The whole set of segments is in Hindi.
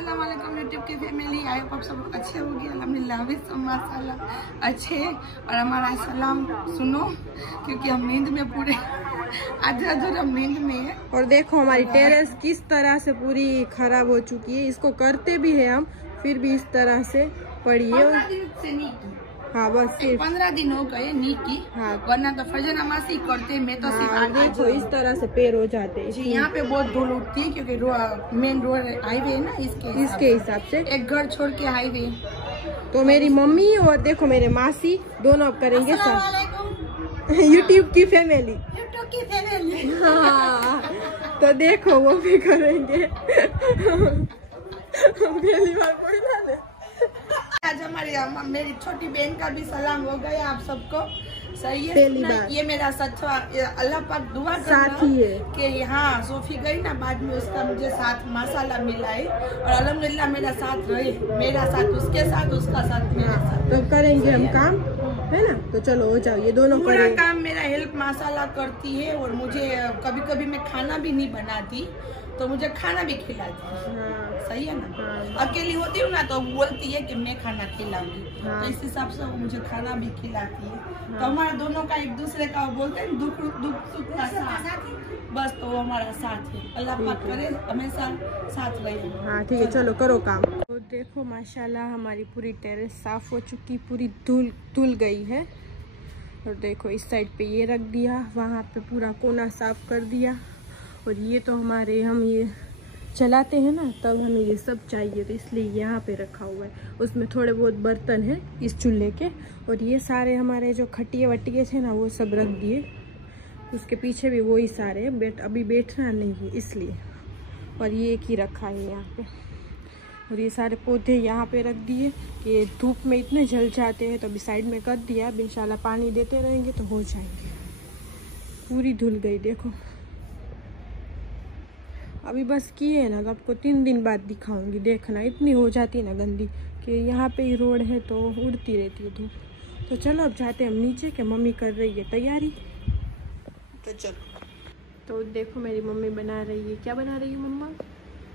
अस्सलाम वालेकुम यूट्यूब की फैमिली। आई होप आप सब अच्छे होंगे। अल्हम्दुलिल्लाह भी सब माशाल्लाह अच्छे। और हमारा सलाम सुनो क्योंकि हम नींद में पूरे आधे हम नींद में है। और देखो हमारी टेरेस किस तरह से पूरी खराब हो चुकी है। इसको करते भी है हम, फिर भी इस तरह से पड़ी है। 15 दिन से नहीं की। हाँ बस सिर्फ 15 दिन हो गए नहीं की। हाँ, वरना तो फजर नमाज ही करते। मैं तो सिर्फ देखो इस तरह से पैर हो जाते हैं। यहाँ पे बहुत धूल उठती है क्योंकि मेन रोड हाईवे है ना, इसके हिसाब से एक घर छोड़ के हाईवे। तो मेरी मम्मी और देखो मेरे मासी दोनों अब करेंगे सब यूट्यूब की फैमिली। हाँ तो देखो वो भी करेंगे। पहली बार बोला। आज मेरी छोटी बहन का भी सलाम हो गया आप सबको। सही है, पहली बार ये मेरा सच्चा अल्लाह पाक दुआ साथी है कि यहाँ सोफी गई ना, बाद में उसका मुझे साथ माशाल्लाह मिला है। और अल्हम्दुलिल्लाह मेरा साथ रहे, मेरा साथ उसके साथ, उसका साथ मेरे साथ। तो करेंगे हम काम, है ना। तो चलो हो जाओ, ये दोनों पूरा काम मेरा हेल्प माशाल्लाह करती है। और मुझे कभी कभी मैं खाना भी नहीं बनाती तो मुझे खाना भी खिलाती है। हाँ। सही है ना। हाँ। अकेली होती हूँ ना तो बोलती है कि मैं खाना खिलाऊंगी। हाँ। तो इस हिसाब से वो मुझे खाना भी खिलाती है। हाँ। तो हमारा दोनों का एक दूसरे का बोलते हैं दुख सुख का साथ, बस तो वो हमारा साथ है। अल्लाह पाक करे हमेशा साथ रहे। हाँ ठीक है, चलो करो काम। तो देखो माशाल्लाह हमारी पूरी टेरेस साफ हो चुकी, पूरी धुल गई है। और देखो इस साइड पे ये रख दिया, वहाँ पे पूरा कोना साफ कर दिया। और ये तो हमारे, हम ये चलाते हैं ना तब हमें ये सब चाहिए, तो इसलिए यहाँ पे रखा हुआ है। उसमें थोड़े बहुत बर्तन हैं इस चूल्हे के। और ये सारे हमारे जो खटिए वटिए थे ना वो सब रख दिए। उसके पीछे भी वही सारे अभी बैठना नहीं है इसलिए। और ये एक ही रखा है यहाँ पे। और ये सारे पौधे यहाँ पे रख दिए कि धूप में इतने जल जाते हैं, तो अभी साइड में कर दिया। अब इंशाल्लाह पानी देते रहेंगे तो हो जाएंगे। पूरी धुल गई देखो। अभी बस किए ना तो आपको 3 दिन बाद दिखाऊंगी, देखना। इतनी हो जाती है ना गंदी कि यहाँ पे ही रोड है तो उड़ती रहती है धूप। तो चलो अब जाते हैं हम नीचे, कि मम्मी कर रही है तैयारी। तो चलो। तो देखो मेरी मम्मी बना रही है, क्या बना रही है मम्मा?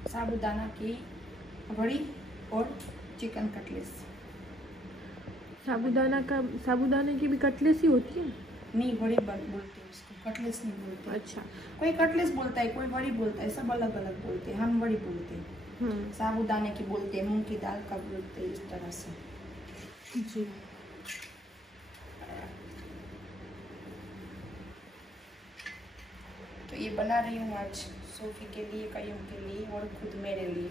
साबूदाना की बड़ी और चिकन कटलेस। साबूदाने की भी कटलेस ही होती है? नहीं, बड़ी बोलते हैं उसको, कटलेस नहीं बोलते। अच्छा, कोई कटलेस बोलता है, कोई बड़ी बोलता है, सब अलग अलग बोलते हैं। हम बड़ी बोलते हैं, साबूदाने की बोलते हैं, मूंग की दाल का बोलते हैं, इस तरह से जी। तो ये बना रही हूँ आज सोफी के लिए, कईयों के लिए और खुद मेरे लिए।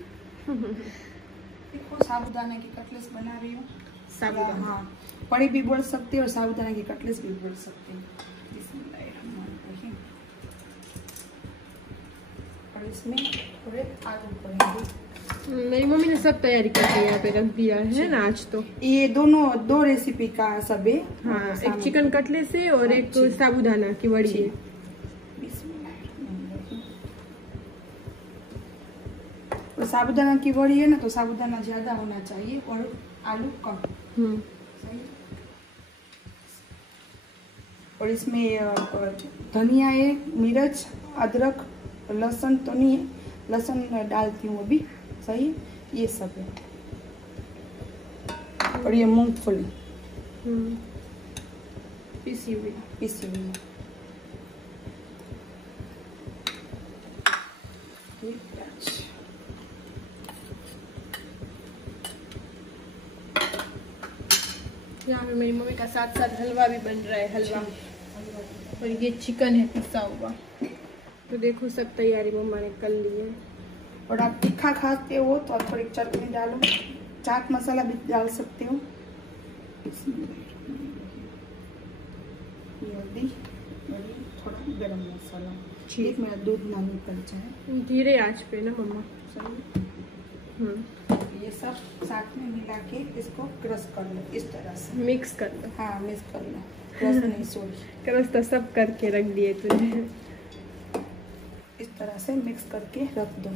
देखो साबूदाना की कटलेस बना रही हूँ। साबूदाना, हाँ, बड़ी भी बोल सकते हैं और साबूदाना की कटलेस भी बोल सकते हैं। और इसमें थोड़े आलू पड़ेंगे। मेरी मम्मी ने सब तैयारी करके यहाँ पे रख दिया है ना आज। तो ये दो रेसिपी का सब है। हाँ, एक चिकन कटलेस है और एक साबूदाना की बड़ी है। और साबूदाना की बड़ी है ना तो साबूदाना ज्यादा होना चाहिए और आलू कम। सही। और इसमें धनिया है, मिर्च, अदरक, लहसुन तो नहीं है, लहसुन डालती हूँ अभी। सही, ये सब है। और ये मूंगफली पिसी हुई। यहाँ पे मेरी मम्मी का साथ साथ हलवा भी बन रहा है, हलवा। और ये चिकन है पिसा हुआ। तो देखो सब तैयारी मम्मा ने कर ली है। और आप तीखा खाते हो तो आप थोड़ी चटनी डालो, चाट मसाला भी डाल सकते हो। हल्दी, थोड़ा गरम मसाला। ठीक, मेरा दूध ना निकल जाए। धीरे आंच पे ना मम्मा। सही। ये सब साथ में मिला के इसको क्रश कर लो, इस तरह से मिक्स कर लो। हाँ, मिक्स कर लो, क्रश नहीं, सॉरी। क्रश तो सब करके रख दिए तुझे। इस तरह से मिक्स करके रख दो।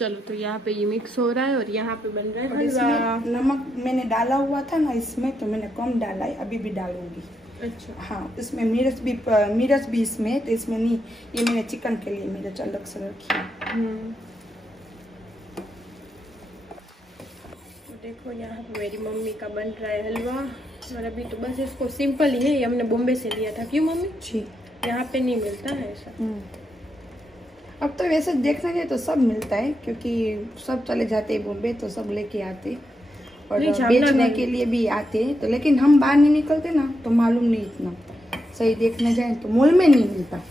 चलो तो यहाँ पे ये मिक्स हो रहा है और यहाँ पे बन रहा है और हलवा। इसमें नमक मैंने डाला हुआ था ना इसमें, तो मैंने कम डाला है, अभी भी डालूंगी। अच्छा। हाँ, इसमें मिर्च भी इसमें, तो इसमें नहीं, ये मैंने चिकन के लिए मिर्च अलग से रखी है। देखो यहाँ पे मेरी मम्मी का बन रहा है हलवा, और अभी तो बस इसको सिंपल ही है, ये हमने बॉम्बे से लिया था। क्यों मम्मी? जी, यहाँ पे नहीं मिलता है ऐसा। अब तो वैसे देखना जाए तो सब मिलता है, क्योंकि सब चले जाते हैं बॉम्बे, तो सब लेके आते और बेचने के लिए भी आते हैं, तो लेकिन हम बाहर नहीं निकलते ना, तो मालूम नहीं इतना सही। देखने जाए तो मॉल में नहीं मिलता,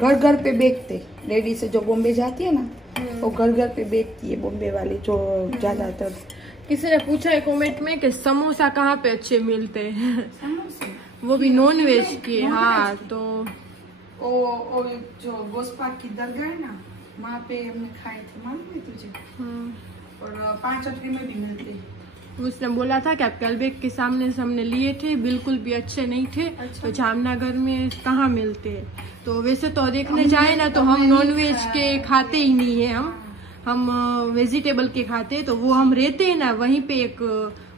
घर घर पे बेचते। लेडी से जो बॉम्बे जाती है ना, वो घर घर पे बेचती है, बॉम्बे वाली जो ज्यादातर। किसी ने पूछा है कमेंट में कि समोसा कहाँ पे अच्छे मिलते हैं वो भी नॉन वेज के। हाँ, तो ओ जो गोस्पा की दरगाह है ना, वहाँ पे हमने खाए थे, मालूम है तुझे? और 5 रुपये में भी मिलते हैं। उसने बोला था कि आप कलबेग के सामने से हमने लिए थे, बिल्कुल भी अच्छे नहीं थे। अच्छा। तो जामनगर में कहाँ मिलते हैं? तो वैसे तो देखने जाए ना तो हम नॉन वेज के खाते ही नहीं है, हम वेजिटेबल के खाते हैं। तो वो हम रहते हैं ना, वहीं पे एक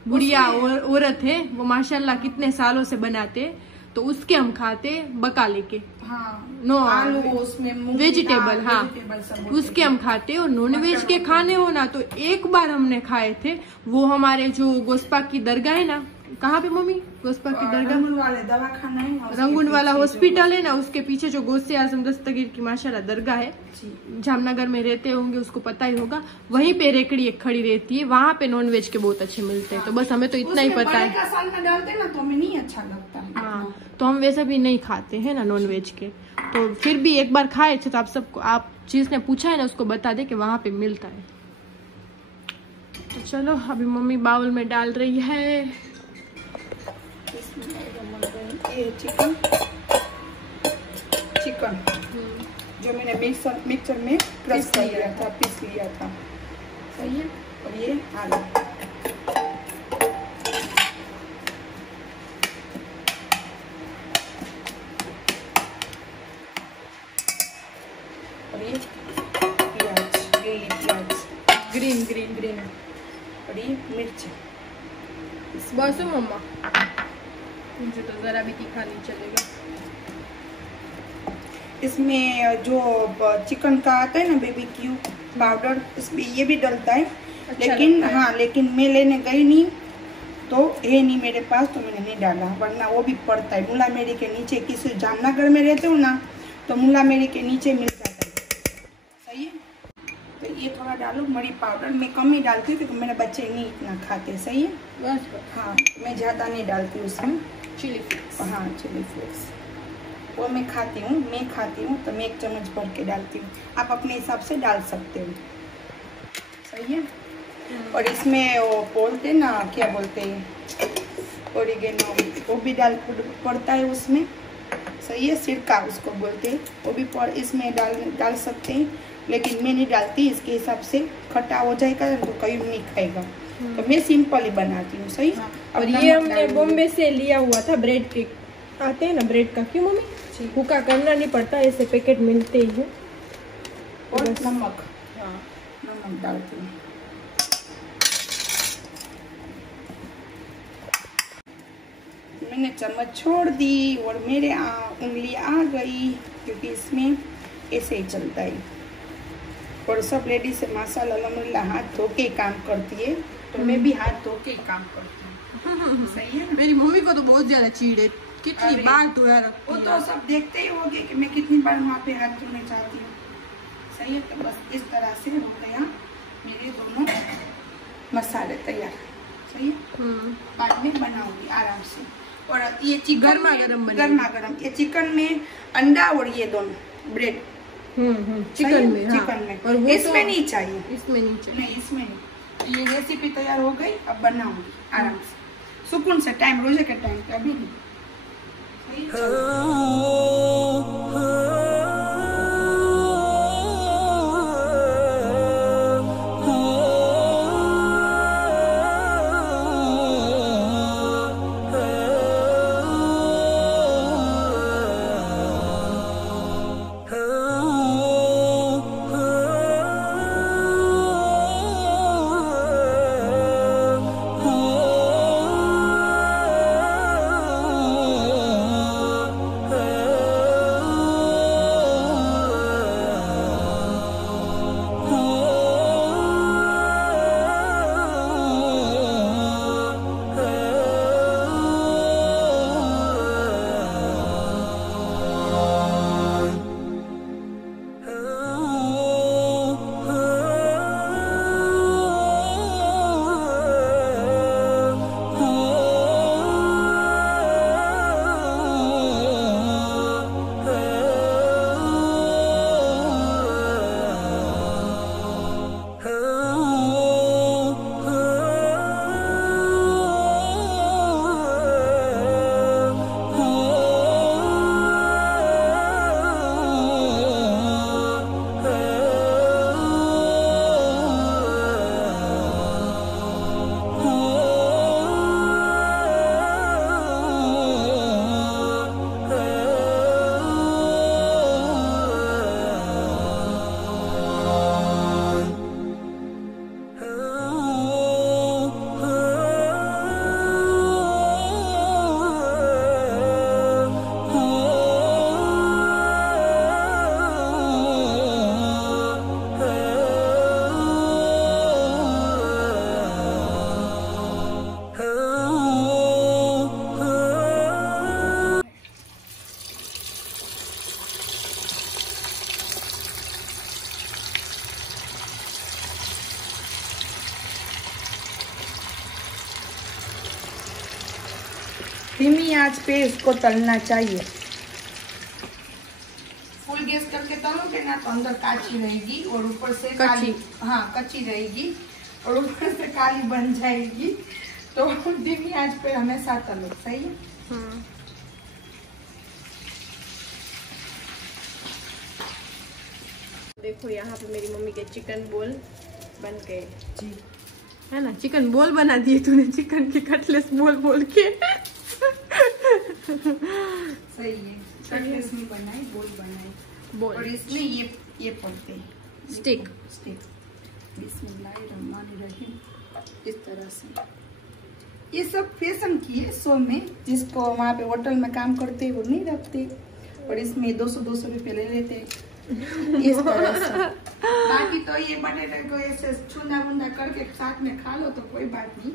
बुढ़िया औरत है, वो माशाल्लाह कितने सालों से बनाते, तो उसके हम खाते बकाले के। हाँ, नो आलू उसमें वेजिटेबल। हाँ, उसके हम खाते। और नॉन वेज के खाने हो ना, तो एक बार हमने खाए थे, वो हमारे जो गोस्पा की दरगाह है ना, कहाँ पे मम्मी? गोस्पा की दरगाह, रंगून वाला हॉस्पिटल है ना, उसके पीछे जो गौसे आजम दस्तगीर की माशाल्लाह दरगाह है, जामनगर में रहते होंगे, उसको पता ही होगा। वहीं पे रेकड़ी एक खड़ी रहती है, वहाँ पे नॉन वेज के बहुत अच्छे मिलते हैं। तो बस हमें तो इतना ही पता है। डालते ना तो हमें नहीं अच्छा लगता है। हाँ, तो हम वैसे भी नहीं खाते हैं ना नॉन वेज के, तो फिर भी एक बार खाए थे, तो आप सबको, आप जिसने पूछा है ना उसको बता दे कि वहाँ पे मिलता है। तो चलो अभी मम्मी बाउल में डाल रही है ये चिकन जो मैंने मिक्सर में क्रश कर लिया था, पीस लिया था। सही है। और ये आलू, और ये प्याज, ग्रीन, और ये मिर्च। बस मम्मा, मुझे तो जरा भी तीखा नहीं चलेगा। इसमें जो चिकन का आता है ना BBQ पाउडर, इसमें ये भी डलता है। अच्छा, लेकिन हाँ, लेकिन मैं लेने गई नहीं, तो है नहीं मेरे पास, तो मैंने नहीं डाला, वरना वो भी पड़ता है मुला मेरी के नीचे। किसी जामनगर में रहते हो ना, तो मुला मेरी के नीचे मिल जाता है। सही है। तो ये थोड़ा डालो मरी पाउडर, मैं कम ही डालती हूँ क्योंकि मेरे बच्चे नहीं इतना खाते। सही है। बस। हाँ, मैं ज़्यादा नहीं डालती उसमें। Chilli flakes. हाँ, चिली फ्लेक्स वो मैं खाती हूँ, तो मैं 1 चम्मच भर के डालती हूँ। आप अपने हिसाब से डाल सकते हो। सही है। और इसमें वो बोलते ना, क्या बोलते हैं, ओरिगेनो, वो भी पड़ता है उसमें। सही है। सिरका उसको बोलते हैं, वो भी इसमें डाल सकते हैं, लेकिन मैं नहीं डालती। इसके हिसाब से खट्टा हो जाएगा तो कोई नहीं खाएगा, तो मैं सिंपल ही बनाती हूँ। सही। और ये हमने बॉम्बे से लिया हुआ था, ब्रेड के आते हैं ना ब्रेड का। क्यों मम्मी? हुक्का करना नहीं पड़ता, ऐसे पैकेट मिलते ही है। और नमक, हाँ, नमक डालती हूँ। मैंने चम्मच छोड़ दी और मेरे उंगली आ गई, क्योंकि इसमें ऐसे ही चलता है। और सब लेडीज से माशाल्लाह अल्हम्दुलिल्लाह हाथ धो के काम करती है, तो मैं भी हाथ धो के काम करती हूँ। सही है। मेरी मम्मी को तो बहुत ज्यादा चीड़ है, कितनी बार धोया रखती है। वो तो सब देखते ही होंगे कि मैं कितनी बार वहाँ पे हाथ धोने जाती हूँ। सही है। तो बस इस तरह से हो गया मेरे दोनों मसाले तैयार। सही है। बाद में बनाऊंगी आराम से। और ये चिकन गर्मा गरम, ये चिकन में अंडा और ये दोनों ब्रेड चिकन में। चिकन में। और इसमें नहीं चाहिए, इसमें नहीं। ये रेसिपी तैयार हो गई, अब बनाऊंगी आराम से, सुकून से, टाइम रोजे के टाइम पे, अभी नहीं। धीमी आंच पे इसको तलना चाहिए। फुल गैस करके तलोगे ना तो अंदर काची रहेगी और ऊपर से काली, हाँ कच्ची रहेगी और ऊपर से काली बन जाएगी। तो धीमी आंच पे हमेशा तलो, सही है। देखो यहाँ पे मेरी मम्मी के चिकन बोल बन गए जी, है ना। चिकन बोल बना दिए तूने, चिकन के कटलेस बोल बोल के। सही है, कटलेस नहीं बनाए, बोल बनाए बोल। और इसमें ये पड़ते हैं स्टिक। बिस्मिल्लाहिर्रहमानिर्रहीम। इस तरह से ये सब फैशन की है शो में, जिसको वहाँ पे होटल में काम करते वो नहीं रखते और इसमें 200 रुपये ले लेते इस तरह से। बाकी तो ये बटेटे को ऐसे छुंदा बुंदा करके साथ में खा लो तो कोई बात नहीं।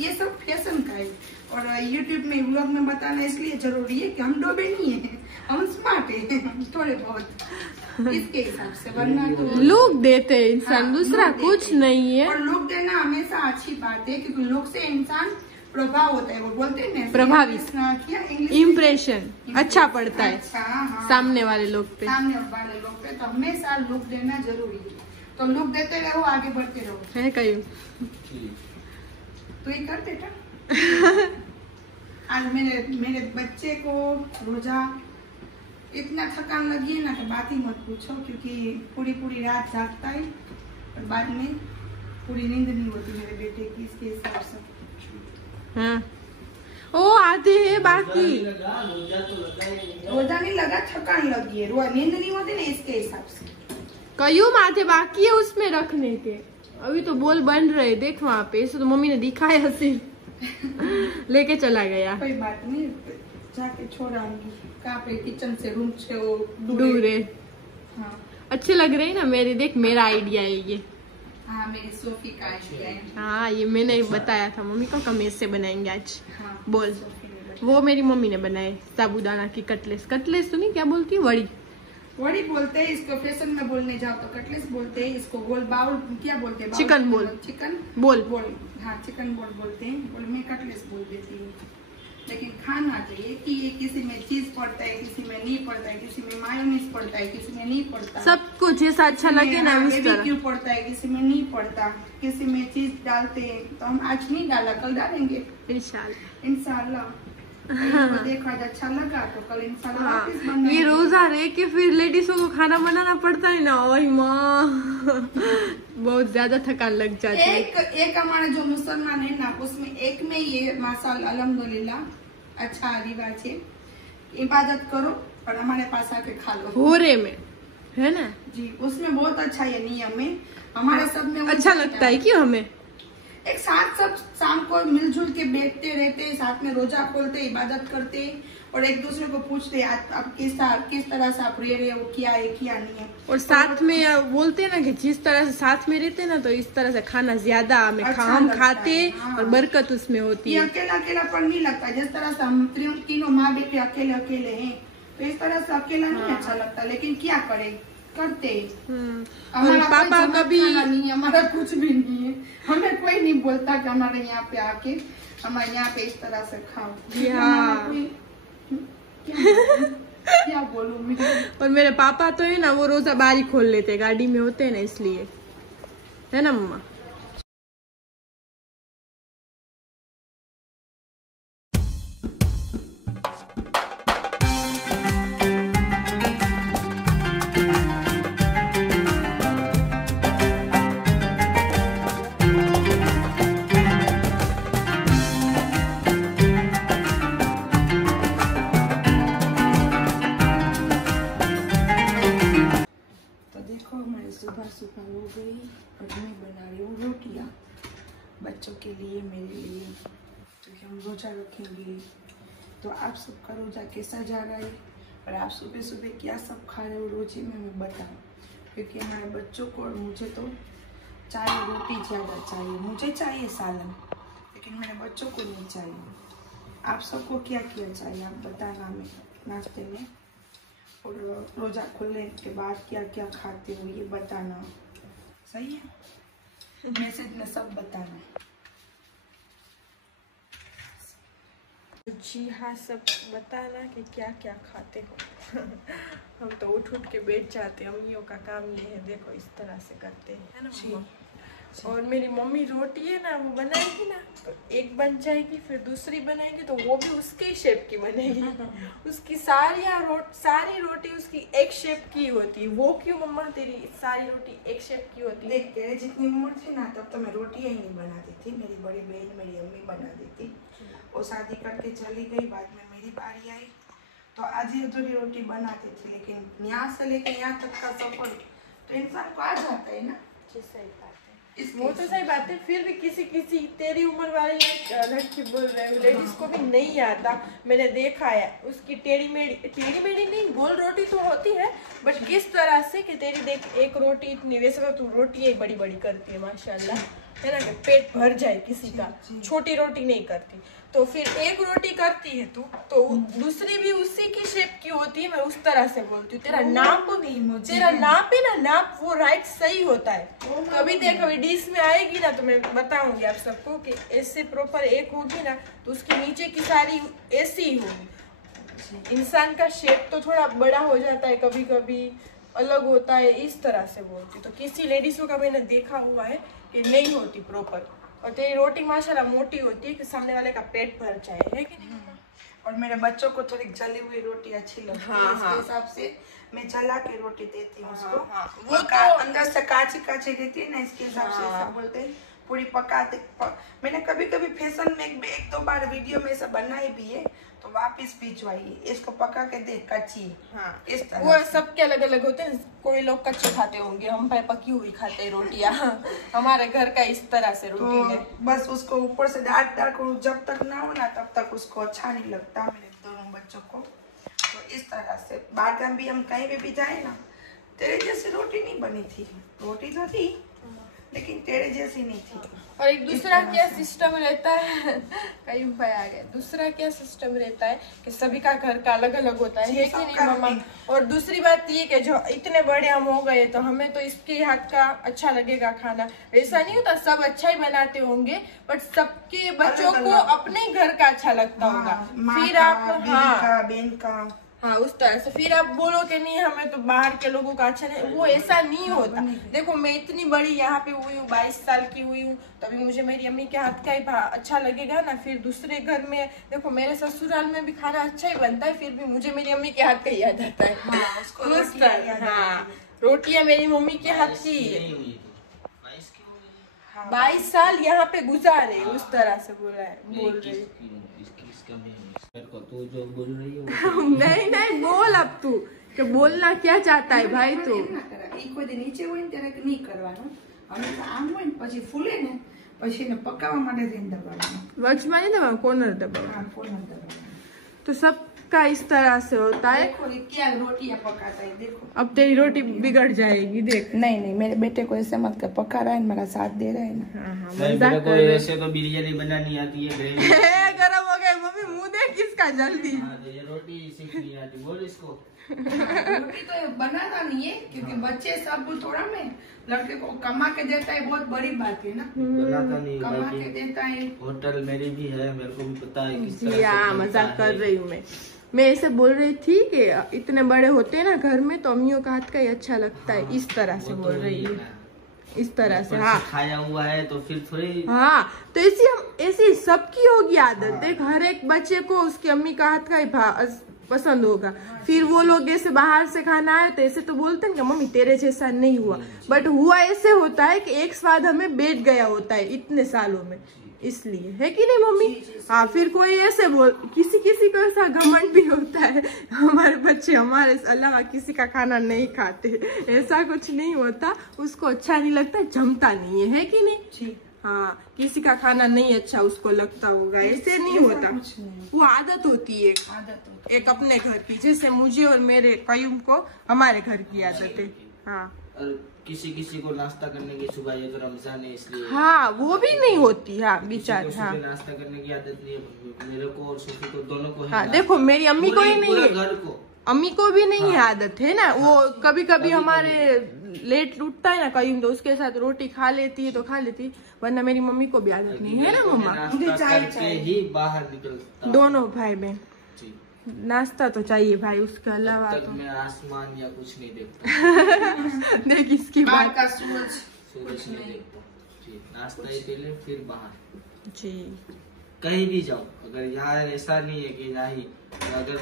ये सब फैशन का है और YouTube में व्लॉग में बताना इसलिए जरूरी है कि हम डोबे नहीं है, हम स्मार्ट है थोड़े बहुत इसके हिसाब से, वरना तो लोग देते हैं इंसान, दूसरा कुछ नहीं है। और लोग देना हमेशा अच्छी बात है क्योंकि लोग से इंसान प्रभाव होता है, वो बोलते हैं ना प्रभावित, इम्प्रेशन अच्छा पड़ता है सामने वाले लोग पे। तो हमेशा लोग देना जरूरी है, तो लोग देते रहो, आगे बढ़ते रहो। है कहीं तो ये कर बेटा। आज मेरे बच्चे को रोजा इतना थकान लगी है ना कि बात ही मत पूछो, क्योंकि पूरी रात जागता है और बाद में पूरी नींद नहीं होती मेरे बेटे की, इसके हिसाब से। हाँ। ओ आते हैं बाकी रोजा नहीं लगा, थकान लगी है, नींद नहीं होती ना, इसके हिसाब से। कयूं माथे बाकी है उसमें रखने के, अभी तो बोल बन रहे, देख वहाँ पे। इसे तो मम्मी ने दिखाया सिर्फ लेके चला गया। कोई बात नहीं, जाके छोड़ आऊंगी। कहाँ पे? किचन से रूम से वो दूर है। हाँ अच्छे लग रहे हैं ना मेरे, देख मेरा आइडिया है ये। हाँ मेरी सोफी का आइडिया है। हाँ ये मैंने बताया था मम्मी को, कमेज से बनाएंगे आज। हाँ, बोल वो मेरी मम्मी ने बनाए साबूदाना की कटलेस। कटलेस सुनी क्या बोलती है? वड़ी बोलते हैं इसको। फैशन में बोलने जाओ तो कटलेस बोलते हैं इसको। गोल बाउल क्या बोलते हैं? चिकन बोल। चिकन बोल। हाँ चिकन बोल बोलते हैं। बोल में कटलेस बोल देती हूँ। लेकिन खाना चाहिए कि ये किसी में चीज पड़ता है, किसी में नहीं पड़ता है, किसी में मायोनीज पड़ता है, किसी में नहीं पड़ता। सब कुछ जैसा अच्छा लगे ना उस तरह। क्यों पड़ता है, किसी में नहीं पड़ता, किसी में चीज डालते हैं। तो हम आज नहीं डाला, कल डालेंगे इंशाल्लाह। देखो आज अच्छा लगा तो कल इंशाल्लाह वापस बनाएंगे। ये रोजा रह के फिर लेडीजों को खाना बनाना पड़ता है ना, ओए माँ बहुत ज्यादा थकान लग जाती है। एक हमारे जो मुसलमान है ना, उसमें एक में ये माशाअल्लाह अल्हम्दुलिल्लाह अच्छा रिवाज है, इबादत करो और हमारे पास आके खा लो। होरे में है ना जी, उसमें बहुत अच्छा ये नियम है। हमारे सब में अच्छा लगता है क्यों? हमें एक साथ सब शाम को मिलजुल के बैठते रहते, साथ में रोजा खोलते, इबादत करते और एक दूसरे को पूछते आप किस तरह से आप रह रहे हो, क्या है क्या नहीं है। और साथ में बोलते हैं ना कि जिस तरह से साथ में रहते ना, तो इस तरह से खाना ज्यादा हम खाते और बरकत उसमें होती है। अकेला पर नहीं लगता। जिस तरह से हम तीनों माँ बेटे अकेले हैं, तो इस तरह से अकेला नहीं अच्छा लगता। लेकिन क्या करे, करते। हमारा पापा कभी नहीं, हमारा कुछ भी नहीं है। हमें कोई नहीं बोलता कि हमारे यहाँ पे आके हमारे यहाँ पे इस तरह से खाओ। क्या बोलूं मैं। और मेरे पापा तो है ना, वो रोजा बारी खोल लेते, गाड़ी में होते हैं ना, इसलिए। है ना मम्मा? सुबह हो गई और मैं बना रही हूँ रोटियाँ बच्चों के लिए, मेरे लिए। तो हम रोजा रखेंगे। तो आप सबका रोजा कैसा जा रहा है और आप सुबह सुबह क्या सब खा रहे हो रोजे में, मैं बताऊँ। क्योंकि हमारे बच्चों को और मुझे तो चाय रोटी ज़्यादा चाहिए। मुझे चाहिए सालन, लेकिन मेरे बच्चों को नहीं चाहिए। आप सबको क्या क्या चाहिए आप बताना हमें नाश्ते में, और रोज़ा खुलने के बाद क्या क्या खाते हो ये बताना। सही है? मैसेज में सब बताना। जी हाँ, सब बताना कि क्या क्या खाते हो। हम तो उठ के बैठ जाते हैं, अम्मियों का काम ये है, देखो इस तरह से करते हैं, है ना मम्मा? और मेरी मम्मी रोटी है ना वो बनाएगी ना तो एक बन जाएगी, फिर दूसरी बनाएगी तो वो भी उसके शेप की बनेगी। उसकी सारी रोटी उसकी एक शेप की होती है। वो क्यों मम्मा तेरी सारी रोटी एक शेप की होती है? देख तेरे जितनी उम्र थी ना तब तो मैं रोटियां ही नहीं बनाती थी, मेरी बड़ी बहन मेरी अम्मी बना देती। वो शादी करके चली गई, बाद में मेरी बारी आई तो आधी अधूरी रोटी बनाती थी, लेकिन यहाँ से लेकर यहाँ तक का सफर तो इंसान को आ जाता है ना। सही बात है, वो तो सही बात है। फिर भी किसी तेरी उम्र वाली लड़की बोल रहे हो, लेडीज को भी नहीं आता। मैंने देखा है उसकी टेढ़ी मेढ़ी नहीं, गोल रोटी तो होती है, बट किस तरह से कि तेरी देख एक रोटी इतनी, वैसे तो तू रोटी बड़ी बड़ी करती है माशाल्लाह, है ना, कि पेट भर जाए किसी का। छोटी रोटी नहीं करती, तो फिर एक रोटी करती है तू तो दूसरी भी उसी की शेप की होती है। मैं उस तरह से बोलती हूँ, तेरा नाप है ना, नाप वो राइट सही होता है। तो अभी देख, अभी डिश में आएगी ना तो मैं बताऊंगी आप सबको कि ऐसे प्रॉपर एक होगी ना तो उसके नीचे की सारी ऐसी ही होगी। इंसान का शेप तो थोड़ा बड़ा हो जाता है, कभी कभी अलग होता है, इस तरह से बोलती। तो किसी लेडीजों का मैंने देखा हुआ है कि नहीं होती प्रॉपर। और तेरी रोटी माशाल्लाह मोटी होती है कि सामने वाले का पेट भर जाए, है कि नहीं? और मेरे बच्चों को थोड़ी जली हुई रोटी अच्छी लगती है, इसके हिसाब से मैं जला के रोटी देती हूँ उसको। वो अंदर से काची देती है ना, इसके हिसाब से सब बोलते हैं पूरी पकाते। मैंने कभी फैशन में एक दो बार वीडियो में ऐसा बनाई भी है, तो वापस भिजवाइए, इसको पका के दे कच्ची। इस तरह वो सबके अलग अलग होते हैं, कोई लोग कच्चे खाते होंगे, हम पकी हुई खाते हैं रोटियां। हमारे घर का इस तरह से रूटीन है। बस उसको ऊपर से डार्क जब तक ना हो ना तब तक उसको अच्छा नहीं लगता मेरे दोनों बच्चों को। तो इस तरह से बाहर भी हम कहीं भी जाए ना, तेरे जैसी रोटी नहीं बनी थी, रोटी तो थी लेकिन तेरे जैसी नहीं थी। और एक दूसरा क्या सिस्टम रहता है, कई भाई आ गए, दूसरा क्या सिस्टम रहता है कि सभी का घर का अलग अलग होता है कि नहीं मामा? और दूसरी बात ये कि जो इतने बड़े हम हो गए तो हमें तो इसके हाथ का अच्छा लगेगा खाना, ऐसा नहीं होता। सब अच्छा ही बनाते होंगे, बट सबके बच्चों को अपने घर का अच्छा लगता होगा। फिर आप बहन का उस तरह से फिर आप बोलो कि नहीं हमें तो बाहर के लोगों का अच्छा नहीं, वो ऐसा नहीं होता। देखो मैं इतनी बड़ी यहाँ पे हुई हूँ, 22 साल की हुई हूँ, तभी मुझे मेरी अम्मी के हाथ का ही अच्छा लगेगा ना। फिर दूसरे घर में देखो, मेरे ससुराल में भी खाना अच्छा ही बनता है, फिर भी मुझे मेरी अम्मी के हाथ का ही याद आता है। रोटियाँ मेरी मम्मी के हाथ की 22 साल यहाँ पे गुजारे, उस तरह से बोल रहे तू जो बोल रही है नहीं बोल अब तू कि बोलना क्या चाहता है भाई? तो કોઈ નીચે હોય ને ત્યારે નહીં કરવાનું, અમે તો આમ હોય ને પછી ફૂલે ને પછી એને પકાવવા માટે જઈને દબાવવાનું, वचमा नहीं दबा, कॉर्नर दबा। हाँ कॉर्नर दबावવાનું। तो सबका इस तरह से होता है। देखो क्या रोटियां पकाता है, देखो अब तेरी रोटी बिगड़ जाएगी, देख। नहीं मेरे बेटे को ऐसे मत कर, पका रहा है मेरा साथ दे रहा है ना। मेरे को ऐसे तो बिरयानी बनानी आती है। गरम हो गए मम्मी, मुंह देख किसका जल्दी। ये रोटी सीखनी आती, बोल इसको। रोटी तो बनाना नहीं है, क्योंकि बच्चे सब थोड़ा में लड़के को कमा के देता है, बहुत बड़ी बात है ना। बनाता नहीं, कमा के देता है। होटल मेरी भी है, मेरे को भी पता है किस तरह जी हाँ, मजाक कर रही हूँ मैं ऐसे बोल रही थी कि इतने बड़े होते हैं ना घर में तो अम्मियों का हाथ का ही अच्छा लगता है, इस तरह से बोल रही हूँ, इस तरह से। हाँ खाया हुआ है तो फिर थोड़ी। हाँ तो ऐसी सबकी होगी आदत। देख हर एक बच्चे को उसकी अम्मी का हाथ का ही पसंद होगा। फिर वो लोग ऐसे बाहर से खाना आए तो ऐसे तो बोलते हैं कि मम्मी तेरे जैसा नहीं हुआ, बट हुआ ऐसे होता है कि एक स्वाद हमें बैठ गया होता है इतने सालों में, इसलिए, है कि नहीं मम्मी? हाँ फिर कोई ऐसे बोल, किसी को ऐसा घमंड भी होता है हमारे बच्चे हमारे अलावा किसी का खाना नहीं खाते, ऐसा कुछ नहीं होता, उसको अच्छा नहीं लगता, जमता नहीं है कि नहीं? हाँ किसी का खाना नहीं अच्छा उसको लगता होगा, ऐसे नहीं होता, वो आदत होती है, एक अपने घर की, जैसे मुझे और मेरे कयूम को हमारे घर की आदत है। हाँ और किसी को नाश्ता करने की, सुबह ये तो रमजान है इसलिए हाँ वो भी नहीं होती। हाँ बेचारे, हाँ नाश्ता करने की आदत नहीं है मेरे को और सुफी को, दोनों को। हाँ देखो मेरी अम्मी को ही नहीं है, घर को अम्मी को भी नहीं है आदत, है ना। वो कभी कभी हमारे लेट उठता है ना कहीं तो उसके साथ रोटी खा लेती है तो खा लेती, वरना मेरी मम्मी को भी आदत नहीं है ना मम्मा। मुझे चाहिए ही बाहर निकलता। दोनों भाई बहन नाश्ता तो चाहिए भाई, उसके अलावा तब तो मैं आसमान या कुछ नहीं देखता। देख इसकी बात का सूरज सूरज नहीं देखता जी, नाश्ता ही पहले फिर बाहर जी। कहीं भी जाओ, अगर यहाँ ऐसा नहीं है कि नहीं, अगर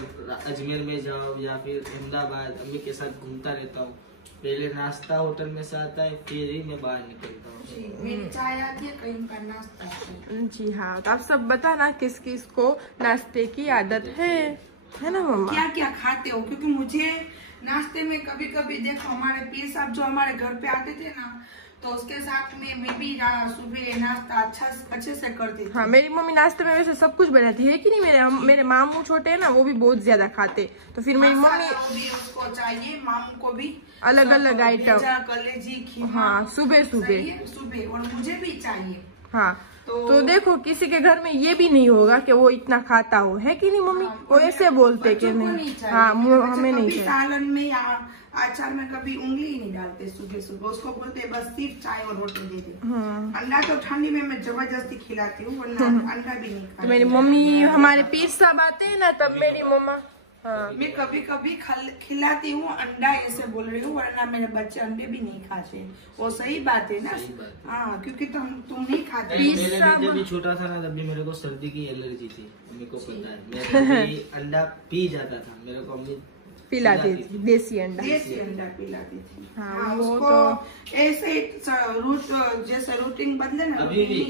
अजमेर में जाओ या फिर अहमदाबाद अम्मी के साथ घूमता रहता हूँ, पहले नाश्ता होटल में से आता है फिर ही मैं बाहर निकलता हूँ। मेरी चाय आती है, कहीं का नाश्ता आता है। जी हाँ, तो आप सब बताना किस किस को नाश्ते की आदत है ना मम्मा? क्या क्या खाते हो? क्योंकि मुझे नाश्ते में कभी कभी देखो, हमारे पीर साहब जो हमारे घर पे आते थे ना, तो उसके साथ में मैं भी सुबह नाश्ता अच्छे से करती थी। हाँ, मेरी मम्मी नाश्ते में वैसे सब कुछ बनाती है कि नहीं। मेरे मामू छोटे हैं ना, वो भी बहुत ज्यादा खाते, तो फिर मेरी मम्मी भी उसको चाहिए, मामू को भी अलग अलग आइटम, कलेजी, खीमा, हाँ सुबह सुबह, और मुझे भी चाहिए। हाँ तो देखो किसी के घर में ये भी नहीं होगा कि वो इतना खाता हो, है कि नहीं मम्मी? वो ऐसे बोलते कि नहीं, हाँ हमें नहीं चाहिए। सालन में या अचार में कभी उंगली ही नहीं डालते सुबह सुबह, उसको बोलते बस सिर्फ चाय और रोटी दे दे। अंडा तो ठंडी में मैं जबरदस्ती खिलाती हूँ, वरना अंडा भी नहीं खाती। तो मेरी मम्मी, हमारे पीर साहब आते हैं ना, तब मेरी मम्मा, हाँ मैं कभी कभी खिलाती हूँ अंडा, ऐसे बोल रही हूँ, वरना मेरे बच्चे अंडे भी नहीं खाते। वो सही बात है ना? हाँ, क्योंकि तुम नहीं खाते। जब भी छोटा था ना, तब भी मेरे को सर्दी की एलर्जी थी, मेरे को पता है। मैं भी अंडा पी जाता था, मेरे को अम्मी पिलाती थी देसी अंडा पिलाती थी। हाँ, वो उसको तो ऐसे जैसे रूटीन बदले ना, अभी भी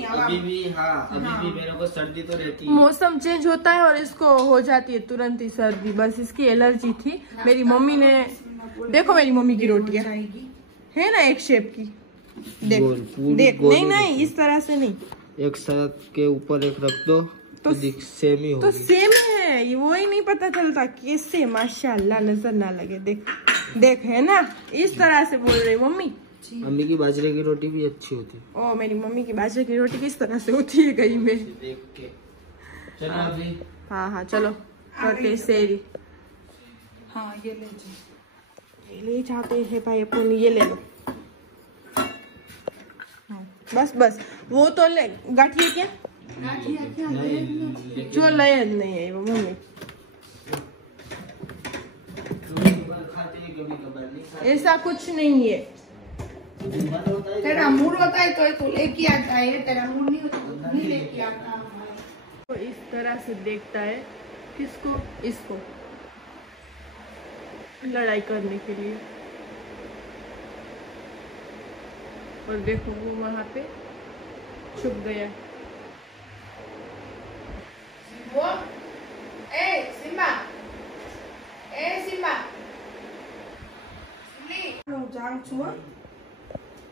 मेरे को सर्दी तो रहती है। मौसम चेंज होता है और इसको हो जाती है तुरंत ही सर्दी, बस इसकी एलर्जी थी। मेरी मम्मी ने, देखो मेरी मम्मी की रोटियां है ना एक शेप की, देख नहीं इस तरह से नहीं, एक साथ के ऊपर एक रख दो तो सेम ही तो सेम है, ये वो ही नहीं पता चलता कैसे, माशाल्लाह नजर ना लगे। देख है ना, इस तरह से बोल रही मम्मी। मम्मी की बाजरे की रोटी भी अच्छी होती है। ओ मेरी मम्मी की बाजरे की रोटी किस तरह से होती है कहीं में देख के। चलो अभी हाँ चलो करते सेरी। हाँ ये ले जाते हैं भाई अपन, ये ले लो। बस वो तो ले गाठिए क्या जो लय नहीं है वो मम्मी, ऐसा कुछ नहीं है। तेरा मूड होता है तो तू लेके आता है, तेरा मूड नहीं होता तो नहीं लेके आता। तो इस तरह से देखता है किसको, इसको लड़ाई करने के लिए, और देखो वो वहां पे छुप गया। सिम्बा હું જાઉં છું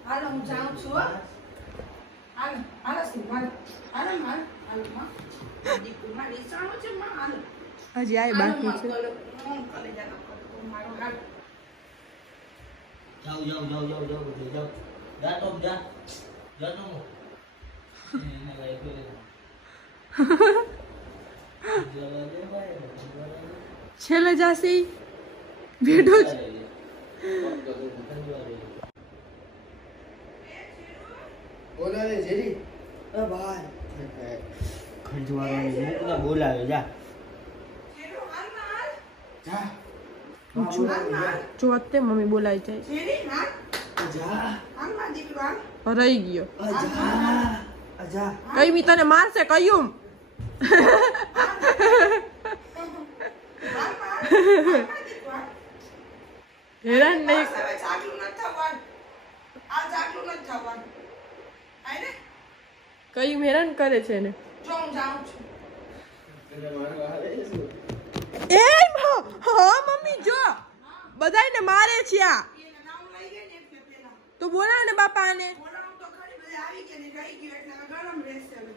હાલો હું જાઉં છું હાલો હાલો સિમ્બા હાલો માં દીકુ માં નિશાળો છે માં હાલો હજી આય બાકી છે। હું કલેજા ન કરું મારો હાલ जाओ जा तुम जा तुम છેલ્લે જાસી બેઠો છે। बोला रे जेरी ए भाई खंजवारा ने मुकला बोलावे जा ચેરો હાલ માં હાલ जा જો અત્યારે મમ્મી બોલાઈ જાય ચેરી હાલ जा હાલ માં દીકરો હાલ રહી ગયો। आजा કઈ બી તને મારશે કયું હાલ માં દીકરો હાલ હેરાન નહીં બસ હવે જાગલું ન થવાનું આ જાગલું ન થવાનું આને કયું હેરાન કરે છે ને। જો હું જાઉં છું એ હા મમ્મી જો બધાને મારે છે આ, એને નામ લઈ ગઈ ને એટલે પેલા તો બોલાવ ને બાપાને। બોલાવું તો ખરી બધી આવી ગઈ ને રહી ગયું એટલે હવે ગરમ રહેશે હવે।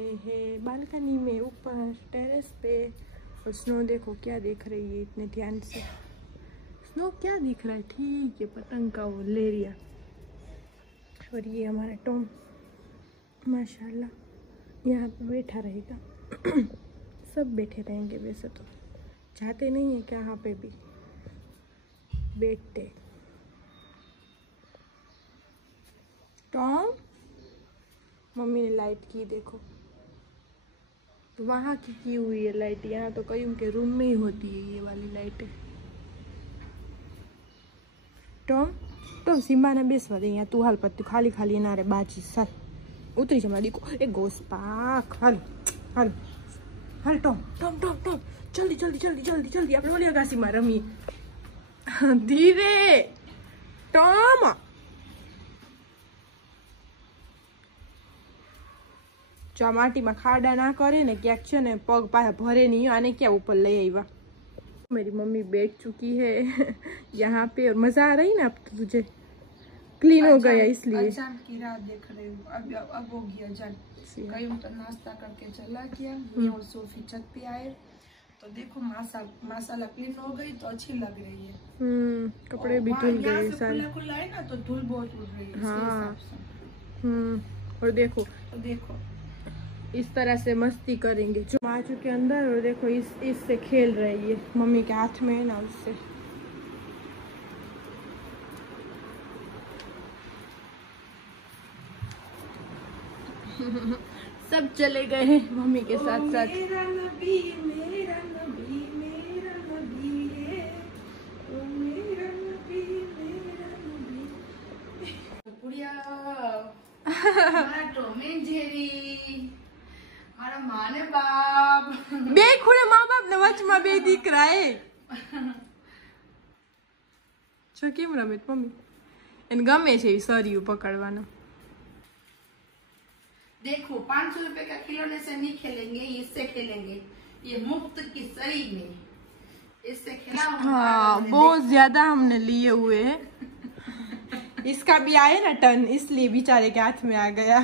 आए हैं बालकनी में, ऊपर टेरेस पे। और स्नो देखो क्या देख रही है इतने ध्यान से। स्नो क्या दिख रहा है? ठीक है, पतंग का वो लेरिया। और ये हमारा टॉम माशाल्लाह यहाँ पे बैठा रहेगा। सब बैठे रहेंगे, वैसे तो चाहते नहीं है कहाँ पे भी बैठते। टॉम, मम्मी ने लाइट की देखो, वहाँ की हुई है लाइट। यहाँ तो कई उनके रूम में ही होती है ये वाली लाइटें। टॉम टॉम सिम्बाने बेसवा दे यहाँ, तू हाल पत्ती खाली खाली ना रे बाजी साल उतरी जमा दी को एक गोस्पाक। हाल हाल हाल टॉम टॉम टॉम टॉम जल्दी जल्दी जल्दी जल्दी जल्दी આપણે ઓલી અગાસીમાં રમી। ધીરે ટોમ। જો માટીમાં ખાડા ના કરે ને ક્યાંક છે ને પગ પાસે ભરે નહીં, આને ક્યાં ઉપર લઈ આવ્યા। मेरी मम्मी बैठ चुकी है यहाँ पे और मजा आ रही ना अब तो तुझे? क्लीन हो गया इसलिए। अजान की राह देख रही हूँ, अब होगी अजान। कहीं तो नाश्ता करके चला गया, मैं और सोफी छत पे आए तो देखो माशाल्लाह क्लीन हो गई तो अच्छी लग रही है। कपड़े भी धुल गए सारे। खुला है ना तो धूल बहुत उड़ रही है। हाँ और देखो तो देखो इस तरह से मस्ती करेंगे। जो आ चुके अंदर और देखो इससे खेल रही है, मम्मी के हाथ में है ना उससे। सब चले गए हैं मम्मी के साथ साथ। मेरा नबी मेरा नबी मेरा नबी है, ओ मेरा नबी मेरा नबी। पुड़िया मारा टॉम एंड जेरी, मारा माने बाप બે ખૂણે મા બાપ ને વચમાં બે દીકરા એ જો કેમ રમે મમ્મી? એને ગમે છે એ સરિયું પકડવાનો। देखो 500 रुपए का खिलौने से नहीं खेलेंगे, इससे खेलेंगे। ये मुफ्त की सरी में इससे खेला। हाँ बहुत ज्यादा हमने लिए हुए हैं। इसका भी आए ना टर्न, इसलिए बेचारे के हाथ में आ गया।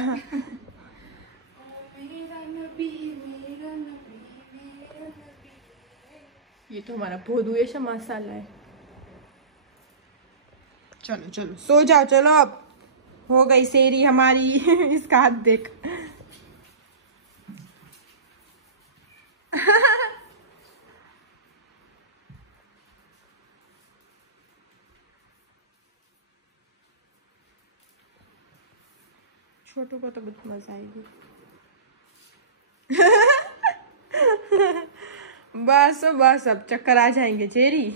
ये तो हमारा भोदुएशा मसाला है। चलो चलो सो जाओ, चलो अब हो गई शेरी हमारी। इसका हाथ देख। छोटू को तो बहुत मजा आएगी। बस बस अब चक्कर आ जाएंगे जेरी।